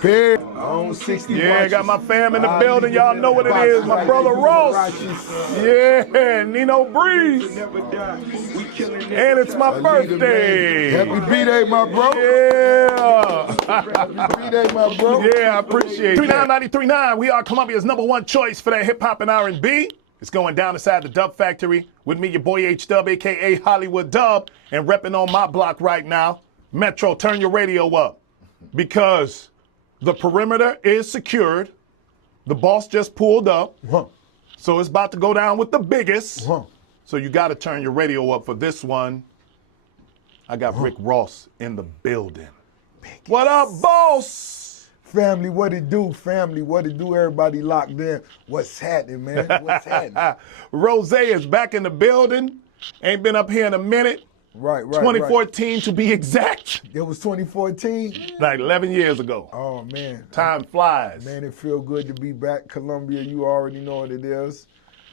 Pig. On 60 Yeah, got my fam in the building. Y'all know what it is. My brother Ross. Yeah, Nino Breeze. And it's my birthday. Happy B-Day, my bro. Yeah. Happy B-Day, my bro. Yeah, I appreciate it. 39939, we are Columbia's #1 choice for that hip-hop and R&B. It's going down inside the Dub Factory with me, your boy H-Dub, a.k.a. Hollywood Dub, and repping on my block right now. Metro, turn your radio up because the perimeter is secured. The boss just pulled up, so it's about to go down with the biggest. So you got to turn your radio up for this one. I got Rick Ross in the building. What up, boss? Family, what it do? Family, what it do? Everybody locked in. What's happening, man? What's happening? Rose is back in the building. Ain't been up here in a minute. Right. 2014 to be exact. It was 2014? Like 11 years ago. Oh, man. Time flies. Man, it feel good to be back. Columbia, you already know what it is.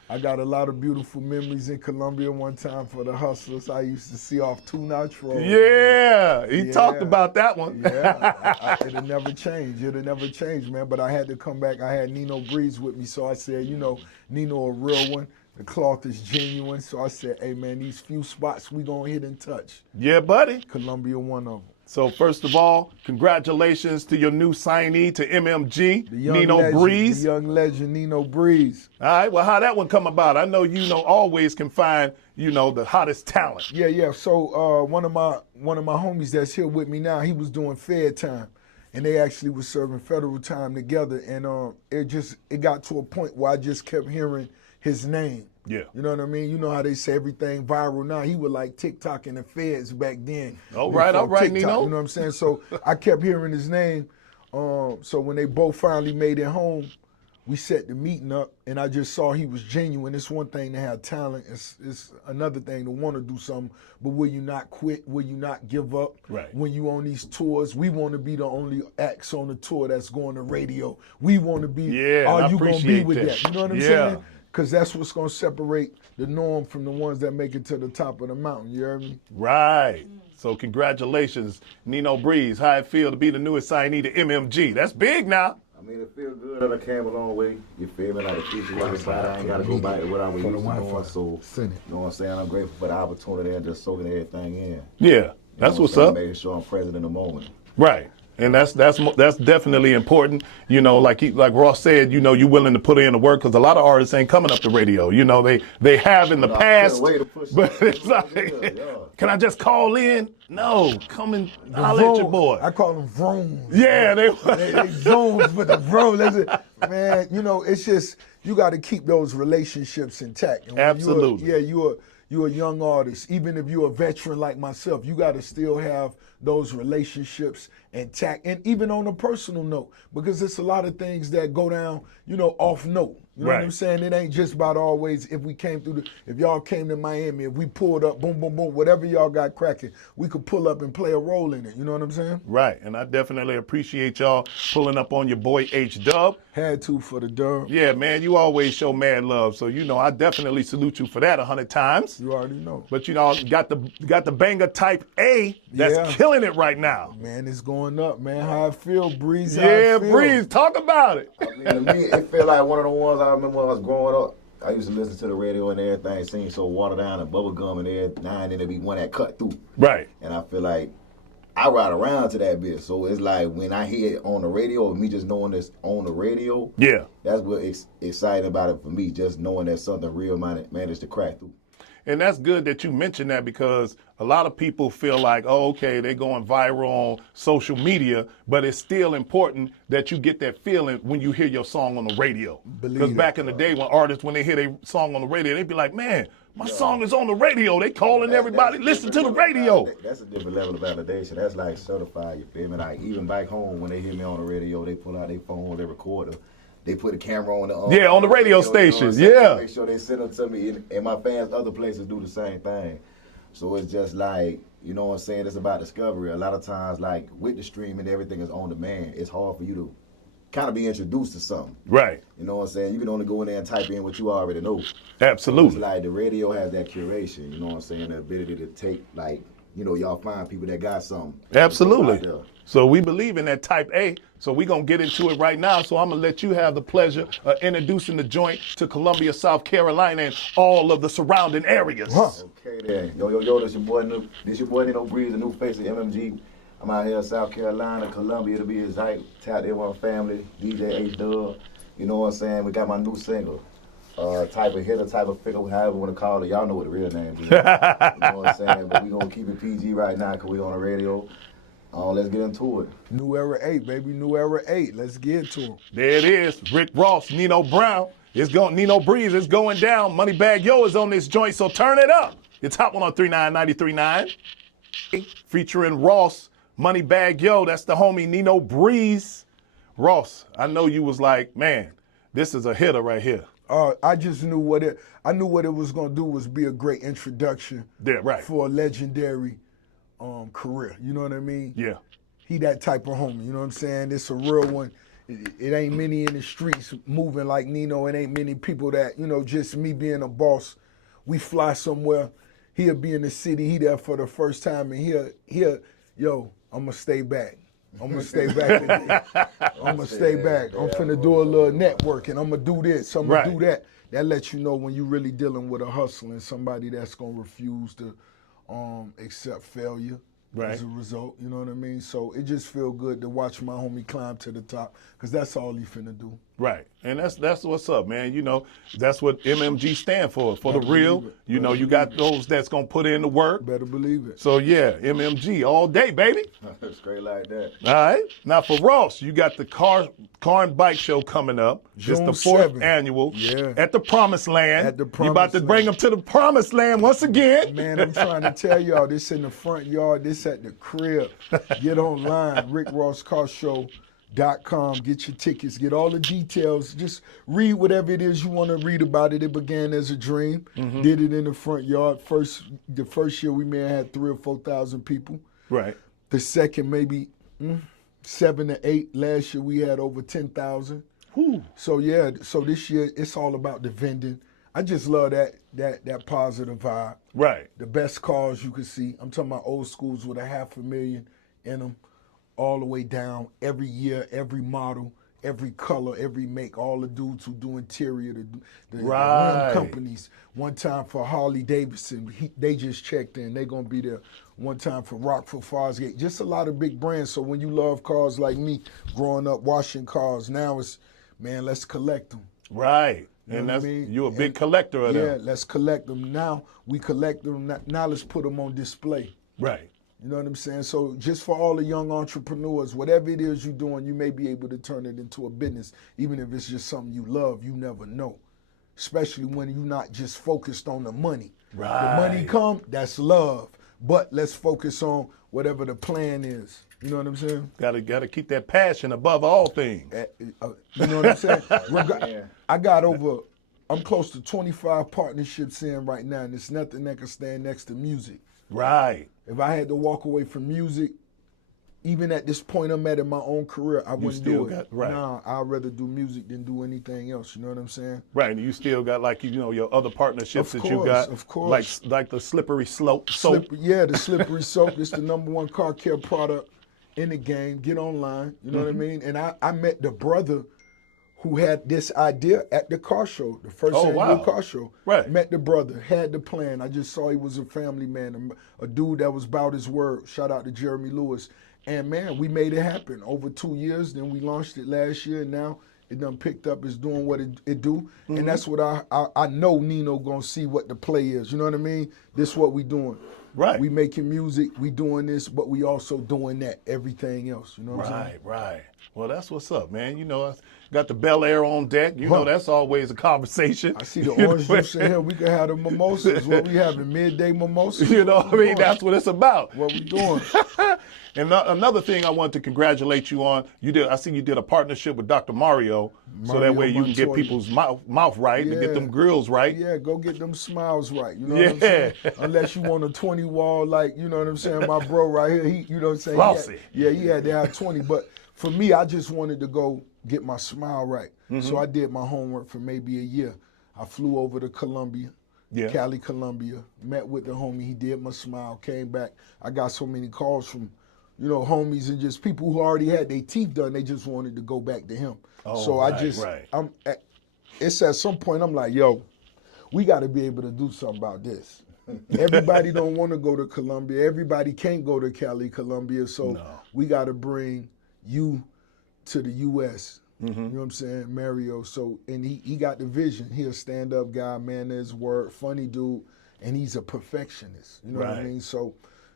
I got a lot of beautiful memories in Columbia. One time for the hustlers, I used to see off 2 Notch Road. Yeah, he talked about that one. Yeah, it'll never change. It'll never change, man. But I had to come back. I had Nino Breeze with me, so I said, you know, Nino a real one. The cloth is genuine. So I said, hey, man, these few spots we gonna hit and touch. Yeah, buddy. Columbia, one of them. So first of all, congratulations to your new signee to MMG, Nino legend, Breeze. The young legend, Nino Breeze. All right, well, how that one come about? I know always can find, the hottest talent. Yeah. So one of my homies that's here with me now, he was doing Fed time, and they actually was serving federal time together, and it got to a point where I just kept hearing his name. Yeah. You know what I mean? You know how they say everything viral now. He was like TikTok and the feds back then. All right, TikTok, Nino. You know what I'm saying? So I kept hearing his name. So when they both finally made it home, we set the meeting up, and I just saw he was genuine. It's one thing to have talent. It's another thing to want to do something. But will you not quit? Will you not give up? Right. When you on these tours, we want to be the only acts on the tour that's going to radio. We want to be, are you going to be with that? You know what I'm saying? Because that's what's going to separate the norm from the ones that make it to the top of the mountain. You hear me? Right. So congratulations, Nino Breeze. How it feel to be the newest signee to MMG? That's big now. I mean, it feels good that I came a long way. You feel me? Like, the future was exciting. I ain't got to go back to what I was used to doing. So, you know what I'm saying? I'm grateful for the opportunity and just soaking everything in. Yeah, that's what's up. Making sure I'm present in the moment. Right. And that's definitely important. Like Ross said, you're willing to put in the work because a lot of artists ain't coming up the radio. They have in the past, but it's like, can I just call in? No, come and holler at your boy. I call them vrooms. Yeah, they zooms with the vroom. Man, it's just you got to keep those relationships intact. And absolutely. You're a young artist. Even if you're a veteran like myself, you got to still have those relationships intact, and even on a personal note, because it's a lot of things that go down, off note. You know what I'm saying? It ain't just about always if y'all came to Miami, if we pulled up, boom, boom, boom, whatever y'all got cracking, we could pull up and play a role in it. You know what I'm saying? Right, and I definitely appreciate y'all pulling up on your boy H-Dub. Had to for the dub. Yeah, man, you always show mad love, so I definitely salute you for that 100 times. You already know. But got the banger type A that's killing it right now. Man, it's going up, man. How I feel, Breeze. Yeah, Breeze, talk about it. I mean, to me, it feel like one of the ones I remember when I was growing up. I used to listen to the radio and everything, seemed so watered down and bubble gum and everything. Now and then there'd be one that cut through. Right. And I feel like I ride around to that bitch. So it's like when I hear it on the radio, or me just knowing this on the radio, that's what's exciting about it for me, just knowing that something real managed to crack through. And that's good that you mentioned that because a lot of people feel like, oh, okay, they're going viral on social media, but it's still important that you get that feeling when you hear your song on the radio. Because back in the day when artists, when they hear their song on the radio, they'd be like, man, my song is on the radio. They calling everybody, listen to the radio. That's a different level of validation. That's like certified, you feel me? Like even back home when they hear me on the radio, they pull out their phone, they record it. They put a camera on on the radio stations. Make sure they send them to me, and my fans other places do the same thing. So it's just like, you know what I'm saying, it's about discovery. A lot of times, like with the streaming, everything is on demand. It's hard for you to kind of be introduced to something. Right. You know what I'm saying? You can only go in there and type in what you already know. Absolutely. So it's like the radio has that curation, you know what I'm saying, the ability to take, like, y'all find people that got something. Absolutely. So we believe in that type A. So we're going to get into it right now. So I'm going to let you have the pleasure of introducing the joint to Columbia, South Carolina, and all of the surrounding areas. Huh. Okay then. Yo, this your boy Nino Breeze, the new face of MMG. I'm out here in South Carolina, Columbia to be exact. Tap there one family, DJ H-Dub. You know what I'm saying? We got my new single. Type of hitter, type of figure, however you want to call it. Y'all know what the real name is. You know what I'm saying? But we going to keep it PG right now because we on the radio. Let's get into it. New Era 8, baby. New Era 8. Let's get to him. There it is. Rick Ross, Nino Brown. Nino Breeze is going down. Moneybag Yo is on this joint, so turn it up. It's Hot 103.9, 93.9. Featuring Ross, Moneybag Yo. That's the homie Nino Breeze. Ross, I know you was like, man, this is a hitter right here. I just knew what it was gonna do was be a great introduction for a legendary career. You know what I mean? Yeah. He that type of homie. You know what I'm saying? It's a real one. It ain't many in the streets moving like Nino. It ain't many people that, you know, just me being a boss. We fly somewhere. He'll be in the city. He there for the first time, and he'll yo, I'm gonna stay back. I'm gonna stay back today. I'm gonna stay back. I'm finna do a little networking. I'm gonna do this. I'm gonna do that. That lets you know when you're really dealing with a hustler and somebody that's gonna refuse to accept failure as a result. You know what I mean? So it just feel good to watch my homie climb to the top, because that's all he finna do. Right. And that's what's up, man. You know, that's what MMG stand for the real. You know, you got those that's going to put in the work. Better believe it. So, yeah, MMG all day, baby. Straight like that. All right. Now, for Ross, you got the car and bike show coming up. It's the 4th annual at the Promised Land. At the You about to Promised bring them to the Promised Land once again. Man, I'm trying to tell y'all, this in the front yard, this at the crib. Get online, rickrosscarshow.com. Get your tickets, get all the details. Just read whatever it is you want to read about it. It began as a dream. Did it in the front yard. The first year we may have had 3,000 or 4,000 people. Right. The second maybe 7 to 8. Last year we had over 10,000. So yeah, so this year it's all about the vending. I just love that positive vibe. Right. The best cars you could see. I'm talking about old schools with $500,000 in them, all the way down, every year, every model, every color, every make, all the dudes who do interior, the rim companies. One time for Harley Davidson, they just checked in. They're going to be there. One time for Rockford Fosgate. Just a lot of big brands. So when you love cars like me, growing up washing cars, now it's, man, let's collect them. Right. You and know that's what I mean? you're a big collector of them. Yeah, let's collect them. Now we collect them. Now let's put them on display. Right. You know what I'm saying? So just for all the young entrepreneurs, whatever it is you're doing, you may be able to turn it into a business, even if it's just something you love. You never know, especially when you're not just focused on the money. Right. The money come, that's love. But let's focus on whatever the plan is. You know what I'm saying? Gotta keep that passion above all things. You know what I'm saying? I'm close to 25 partnerships in right now, and there's nothing that can stand next to music. Right. If I had to walk away from music, even at this point I'm at in my own career, I wouldn't do it. Nah, I'd rather do music than do anything else. You know what I'm saying? Right, and you still got your other partnerships that you got. Of course. Like the Slippery Slope soap. The Slippery Soap. It's the #1 car care product in the game. Get online. You know what I mean? And I met the brother who had this idea at the car show, the first annual car show. Right. Met the brother, had the plan. I just saw he was a family man, a dude that was about his word. Shout out to Jeremy Lewis. And man, we made it happen over 2 years. Then we launched it last year. And now it done picked up. It's doing what it do. And that's what I know Nino gonna see what the play is. You know what I mean? This what we doing. Right. We making music, we doing this, but we also doing that, everything else. You know what I'm saying? Right. Well, that's what's up, man. You know, I got the Bel Air on deck. You know, that's always a conversation. I see the orange juice in here. We can have the mimosas. What we having, midday mimosas? You know what I mean? That's what it's about. What we doing? And another thing I want to congratulate you on, I see you did a partnership with Dr. Mario so that way you can get people's mouth right and get them grills right. Yeah, go get them smiles right. You know what I'm saying? Unless you want a 20 wall, like, you know what I'm saying? My bro right here, you know what I'm saying? Flossy. He had to have 20. But for me, I just wanted to go get my smile right. So I did my homework for maybe a year. I flew over to Columbia. Cali, Columbia, met with the homie. He did my smile, came back. I got so many calls from you know, homies and just people who already had their teeth done. They just wanted to go back to him. Oh, so it's at some point I'm like, yo, we got to be able to do something about this. Everybody don't want to go to Colombia. Everybody can't go to Cali, Colombia. So we got to bring you to the U.S. You know what I'm saying? Mario. So, and he got the vision. He a stand-up guy, man of his word, funny dude, and he's a perfectionist. You know what I mean? So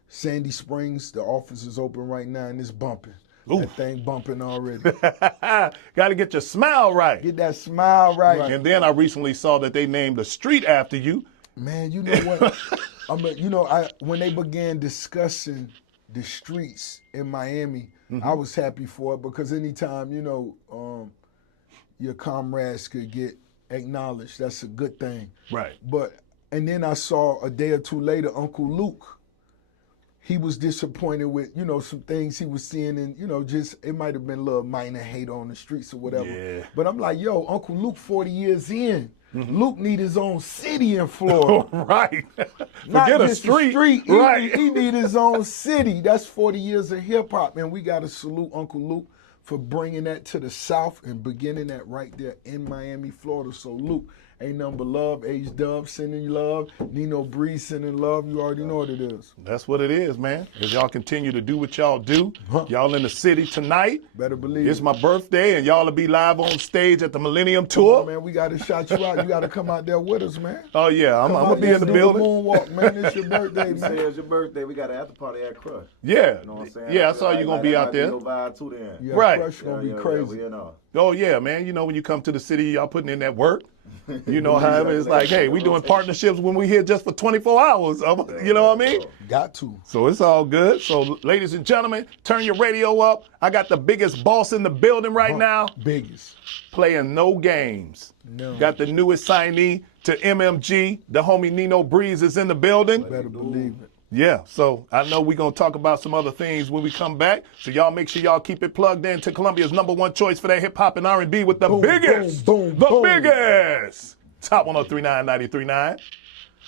Sandy Springs, the office is open right now and it's bumping. Ooh. That thing bumping already. Got to get your smile right. Get that smile right. And then I recently saw that they named a street after you. Man, you know what? When they began discussing the streets in Miami, I was happy for it because anytime, you know, your comrades could get acknowledged, that's a good thing. Right. And then I saw a day or two later, Uncle Luke, he was disappointed with, you know, some things he was seeing and, you know, just, it might have been a little minor hate on the streets or whatever. Yeah. But I'm like, yo, Uncle Luke 40 years in, Luke need his own city in Florida. Right. Not Forget just a street. Right. He need his own city. That's 40 years of hip hop, man. We got to salute Uncle Luke for bringing that to the South and beginning that right there in Miami, Florida. So Luke, ain't nothing but love. H-Dub sending love. Nino Breeze sending love. You already know what it is. That's what it is, man. As y'all continue to do what y'all do, y'all in the city tonight. Better believe it's it. my birthday, and y'all will be live on stage at the Millennium Tour. On, man, we got to shout you out. You got to come out there with us, man. Oh, yeah. I'm going to be in the building. Moonwalk, man. It's your birthday, man. It's your birthday. We got an after party at Crush. Yeah. You know what I'm saying? Yeah, I saw you going to be out there. Yeah, right. Crush going to be crazy. Oh, yeah, man. You know, when you come to the city, y'all putting in that work. You know how it's like, hey, we doing partnerships when we here just for 24 hours. You know what I mean? Got to. So it's all good. So, ladies and gentlemen, turn your radio up. I got the biggest boss in the building right now. Biggest. Playing no games. No. Got the newest signee to MMG. The homie Nino Breeze is in the building. Better believe it. Yeah, so I know we're going to talk about some other things when we come back. So y'all make sure y'all keep it plugged in to Colombia's #1 choice for that hip-hop and R&B with the biggest. Biggest. Top 103.9, 93.9.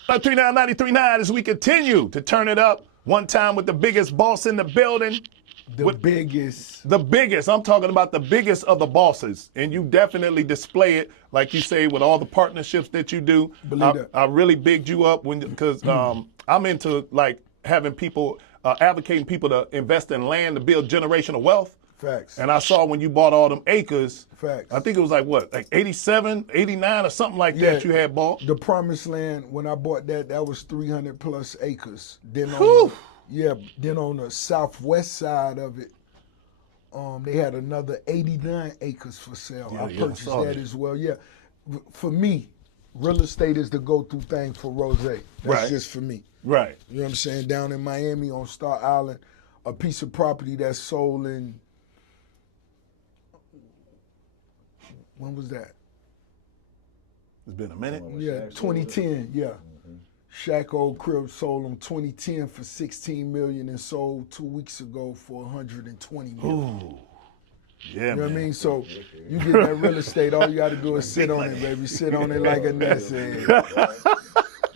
93.9 as we continue to turn it up. One time with the biggest boss in the building. The biggest. The biggest. I'm talking about the biggest of the bosses. And you definitely display it, like you say, with all the partnerships that you do. I really bigged you up because I'm into like having people, advocating people to invest in land to build generational wealth. Facts. And I saw when you bought all them acres. Facts. I think it was like what, like 87, 89 or something like that you had bought. The Promised Land, when I bought that was 300 plus acres. Then on the southwest side of it, they had another 89 acres for sale. I purchased that as well. Yeah. For me, real estate is the go-to thing for Rose. That's just for me. Right. You know what I'm saying? Down in Miami on Star Island, a piece of property that's sold in, when was that? It's been a minute. Yeah, 2010, yeah. Shaq old crib sold in 2010 for $16 million and sold 2 weeks ago for $120 million. Ooh. Yeah, you know man. what I mean? So you get that real estate, all you got to do is sit on it, baby. Sit on it like a nest egg.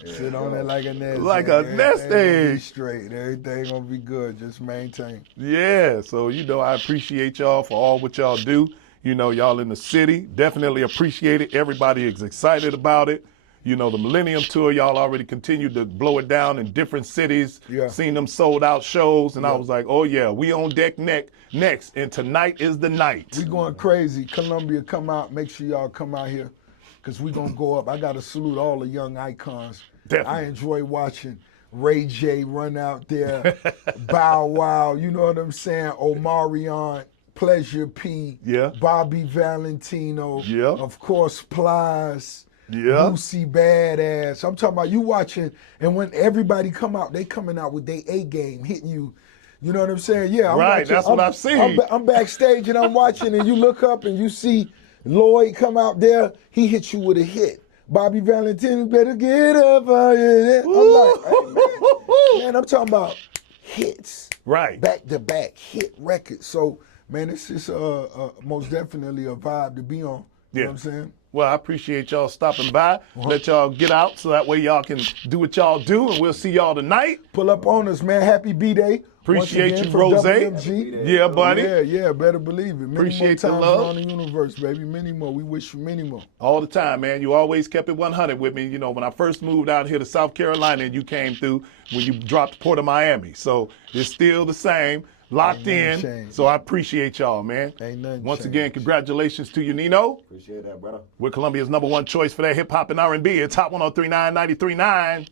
Sit on it like a nest egg. Like a nest egg. Straight. Everything gonna be good. Just maintain. Yeah. So, you know, I appreciate y'all for all what y'all do. You know, y'all in the city. Definitely appreciate it. Everybody is excited about it. You know, the Millennium Tour, y'all already continued to blow it down in different cities. Yeah. Seen them sold out shows, and I was like, oh, yeah, we on deck next, and tonight is the night. We going crazy. Columbia, come out. Make sure y'all come out here, because we going to go up. I got to salute all the young icons. Definitely. I enjoy watching Ray J run out there, Bow Wow, you know what I'm saying, Omarion, Pleasure P, Bobby Valentino, of course, Plies. Boosie Badass. I'm talking about you watching, and when everybody come out, they coming out with their A game, hitting you. You know what I'm saying? Yeah, I'm right. Watching, that's what I've seen. I'm backstage and I'm watching, and you look up and you see Lloyd come out there. He hits you with a hit. Bobby Valentino, better get up. I'm like, hey, man, I'm talking about hits, right? Back to back hit records. So, man, it's just most definitely a vibe to be on. You know what I'm saying? Well, I appreciate y'all stopping by. Let y'all get out so that way y'all can do what y'all do, and we'll see y'all tonight. Pull up on us, man. Happy B-Day. Appreciate you, from Rose. WMG. Yeah, buddy. Yeah, better believe it. Many Appreciate the more times love. around the universe, baby. Many more. We wish for many more. All the time, man. You always kept it 100 with me. You know, when I first moved out here to South Carolina and you came through when you dropped Port of Miami. So it's still the same, locked in. Changed. So I appreciate y'all, man. Ain't nothing Once changed. again, congratulations to you, Nino. Appreciate that, brother. We're Columbia's #1 choice for that hip hop and R&B. It's Hot 103.9, 93.9.